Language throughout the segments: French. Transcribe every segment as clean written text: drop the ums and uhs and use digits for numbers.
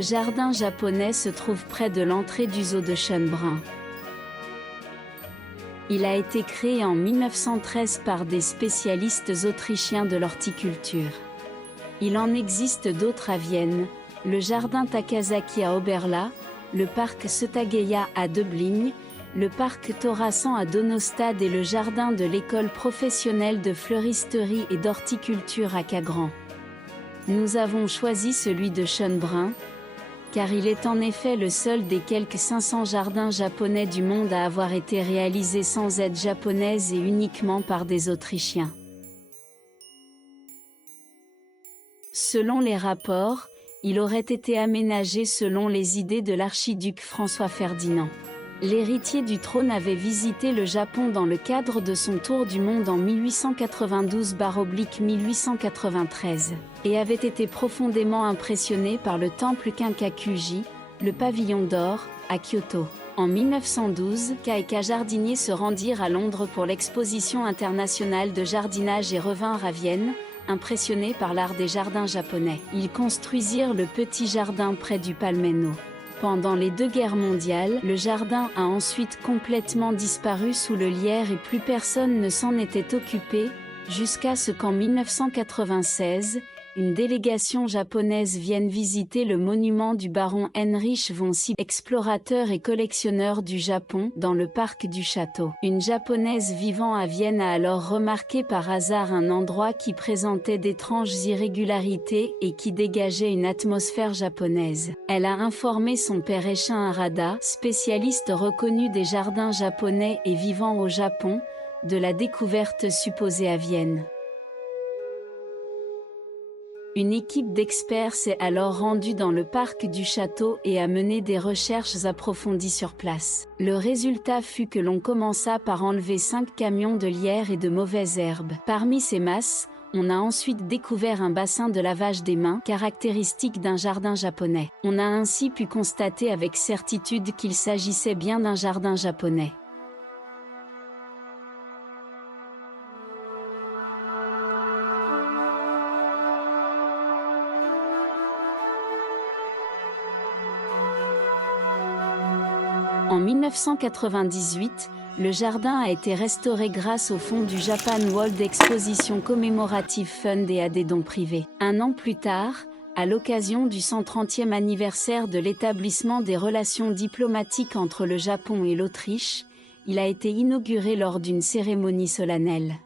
Le jardin japonais se trouve près de l'entrée du zoo de Schönbrunn. Il a été créé en 1913 par des spécialistes autrichiens de l'horticulture. Il en existe d'autres à Vienne, le jardin Takasaki à Oberla, le parc Setageia à Döbling, le parc Thorasan à Donostad et le jardin de l'école professionnelle de fleuristerie et d'horticulture à Cagran. Nous avons choisi celui de Schönbrunn, car il est en effet le seul des quelques 500 jardins japonais du monde à avoir été réalisé sans aide japonaise et uniquement par des Autrichiens. Selon les rapports, il aurait été aménagé selon les idées de l'archiduc François Ferdinand. L'héritier du trône avait visité le Japon dans le cadre de son tour du monde en 1892/1893, et avait été profondément impressionné par le temple Kinkakuji, le pavillon d'or, à Kyoto. En 1912, Kaeka jardiniers se rendirent à Londres pour l'exposition internationale de jardinage et revinrent à Vienne, impressionnés par l'art des jardins japonais. Ils construisirent le petit jardin près du Palmeno. Pendant les deux guerres mondiales, le jardin a ensuite complètement disparu sous le lierre et plus personne ne s'en était occupé, jusqu'à ce qu'en 1996, une délégation japonaise vienne visiter le monument du baron Heinrich von Sieb, explorateur et collectionneur du Japon, dans le parc du château. Une japonaise vivant à Vienne a alors remarqué par hasard un endroit qui présentait d'étranges irrégularités et qui dégageait une atmosphère japonaise. Elle a informé son père Eishin Harada, spécialiste reconnu des jardins japonais et vivant au Japon, de la découverte supposée à Vienne. Une équipe d'experts s'est alors rendue dans le parc du château et a mené des recherches approfondies sur place. Le résultat fut que l'on commença par enlever 5 camions de lierre et de mauvaises herbes. Parmi ces masses, on a ensuite découvert un bassin de lavage des mains, caractéristique d'un jardin japonais. On a ainsi pu constater avec certitude qu'il s'agissait bien d'un jardin japonais. En 1998, le jardin a été restauré grâce au fonds du Japan World Exposition Commemorative Fund et à des dons privés. Un an plus tard, à l'occasion du 130e anniversaire de l'établissement des relations diplomatiques entre le Japon et l'Autriche, il a été inauguré lors d'une cérémonie solennelle.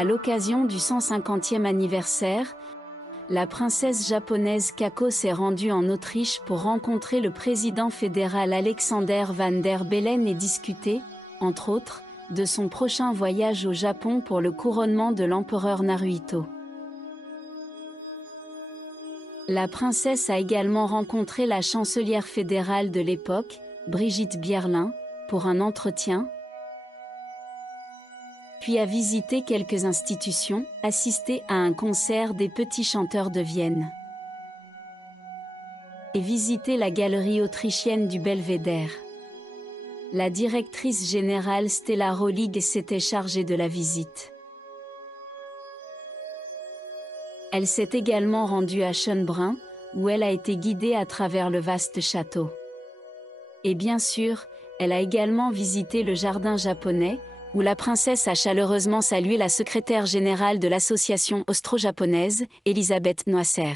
À l'occasion du 150e anniversaire, la princesse japonaise Kako s'est rendue en Autriche pour rencontrer le président fédéral Alexander Van der Bellen et discuter, entre autres, de son prochain voyage au Japon pour le couronnement de l'empereur Naruhito. La princesse a également rencontré la chancelière fédérale de l'époque, Brigitte Bierlin, pour un entretien, puis a visité quelques institutions, assisté à un concert des Petits Chanteurs de Vienne et visité la galerie autrichienne du Belvédère. La directrice générale Stella Rollig s'était chargée de la visite. Elle s'est également rendue à Schönbrunn, où elle a été guidée à travers le vaste château. Et bien sûr, elle a également visité le jardin japonais, où la princesse a chaleureusement salué la secrétaire générale de l'association austro-japonaise, Elisabeth Noisser.